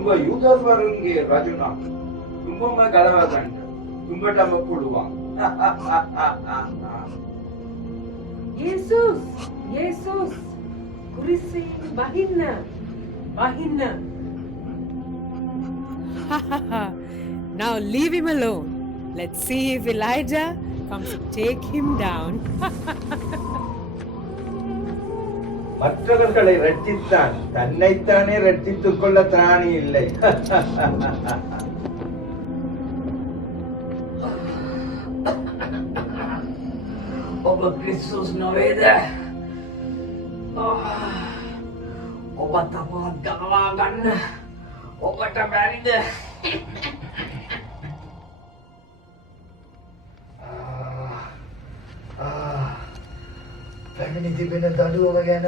නුඹ යුදවරුන්ගේ රජු නම් නුඹම ගලව ගන්න. නුඹටම පුළුවන්. Yesus, kurising bahinna. Now leave him alone. Let's see if Elijah comes to take him down. மற்றவர்களை ரட்சித்தான், தன்னைத்தானே ரட்சித்துக் கொள்ள திராணி இல்லை. ඔබ ක්‍රිස්තුස් නොවේද? ඔබ තවත් ගලවා ගන්න. ඔබට බැරිද? පැමිණි තිබෙන දඩුවම ගැන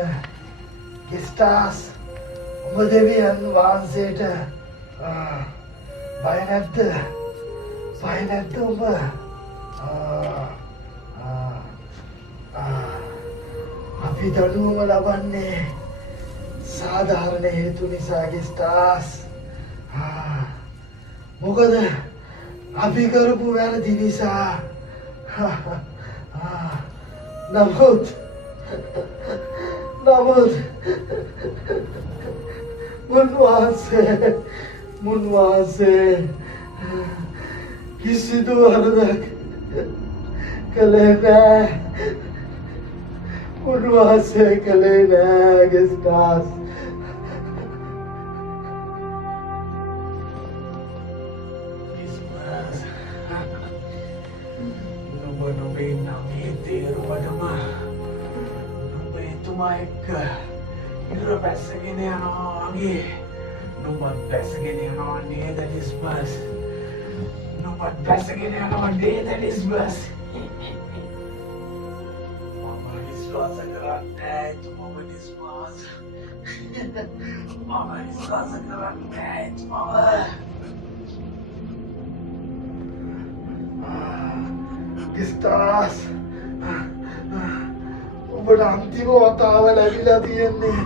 කිස්ටාස් උඹ දෙවියන් වහන්සේට බය නැද්ද? බය නැද්ද උඹ? අපි දඩුවම ලබන්නේ සාධාරණ හේතු නිසා කිස්ටාස්. මොකද අපි කරපු වැරදි නිසා. නමුත් මුන්වහන්සේ කිසිදු වරදක් කළේ නෑ. මුන්වහන්සේ කළේ නෑ ගෙස්ටාස්. නොබේ නමේ තේරුවටම නුඹ එතුමා එක්ක ඉර බැස්සගෙන යනවා වගේ නුඹත් බැස්සගෙන යනවා නේද ඩිස්බස්? නුඹත් බැස්සගෙන යනවා නේද ඩිස්බස්? මම විශ්වාස කරන්නේ එතුමාව ඩිස්බස්. මම විශ්වාස කරන්නේ එතුමාව. කිස්ටාස් ඔබට අන්තිම වතාව ලැබිලා තියෙන්නේ.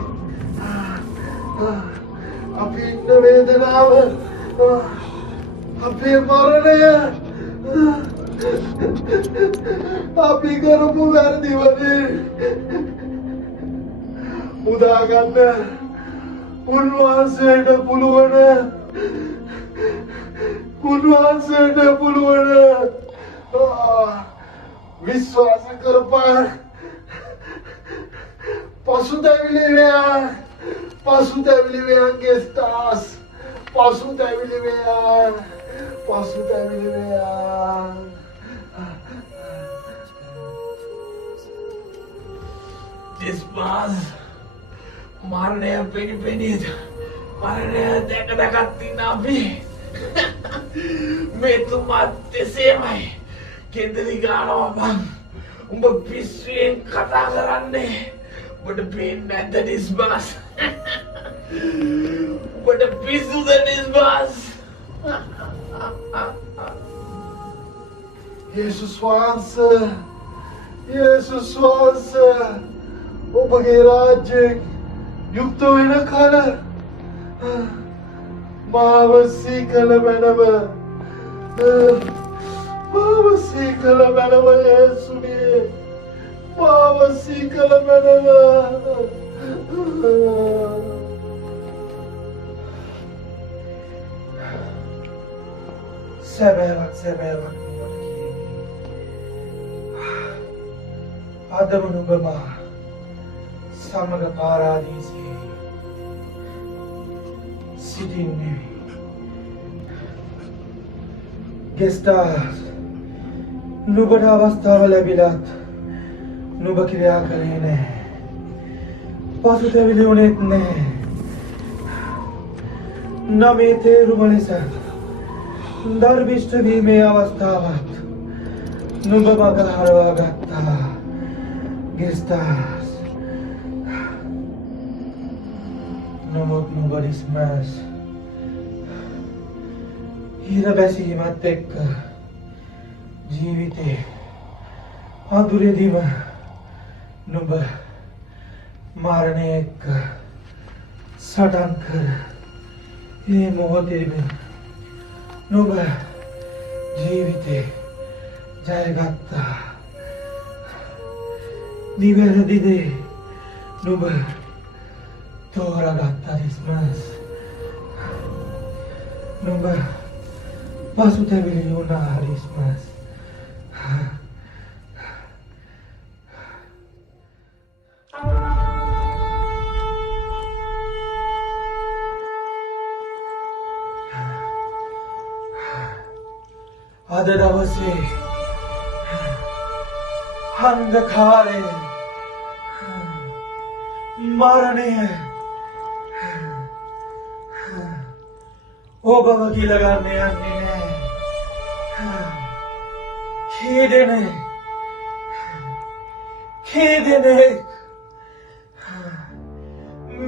අපි ඉන්න වේදනාව, අපේ මරණය, අපි කරපු වැරදි වලින් උදා ගන්න උන්වහන්සේට පුළුවන්. විශ්වාස කරපන්. පසුතැවිලි වෙයන් ගෙස්ටාස්. පසුතැවිලි වෙයන්. ඩිස්බස් මරණය පිළිපෙනීද? මරණය දැකත් ඉන්න අපි මෙතුමත් එසේමයි. කෙන්දලි ගානවා බං. උඹ පිස්සුවෙන් කතා කරන්නේ. උඹට පේන්නේ නැද්ද ඩිස්බස්? උඹට පිස්සුද ඩිස්බස්? යේසුස් වහන්සේ ඔබගේ රාජ්‍යයෙන් යුක්ත වෙන කල මාව සීකල මැනව යේසුනේ. මාව සීකල මැනව. සැබෑවක් අදම නුඹ මා සමග පාරාදීසයේ සිටින්නේ. ගෙස්ටාස් නුඹට අවස්ථාව ලැබිලත් නුඹ ක්‍රියා කළේ නෑ. පසුතැවිලි වුණෙත් නෑ. නමේ තේරුම ලෙස ධර්මිෂ්ඨ වීමේ අවස්ථාවත් නුඹ මග හරවා ගත්තා ගෙස්ටාස්. නමුත් නුඹ ඩිස්මස් හිර බැසීමත් එක්ක ජීවිතේ අඳුරේදීම නුඹ මරණය එක්ක සටන් කර ඒ මොහොතේම නුඹ ජීවිතේ ජයගත්තා. නිවැරදි දේ නුඹ තෝරාගත්තා ඩිස්මස්. නුඹ පසුතැවිලි වුණා ඩිස්මස්. අද දවසේ අන්ධකාරය මරණය ඔබව ගිලගන්න යන්නේ නෑ. කී දෙනෙක්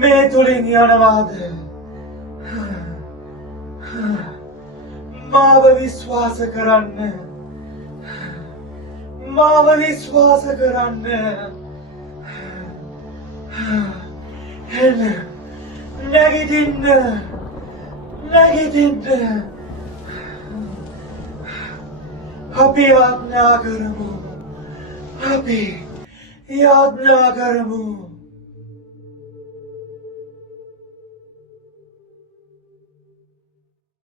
මේ තුලින් යනවාද? මාව විශ්වාස කරන්න. මාව විශ්වාස කරන්න. එන්න නැගිටින්න. නැගිටින්න. අපි යාඥා කරමු. අපි යාඥා කරමු.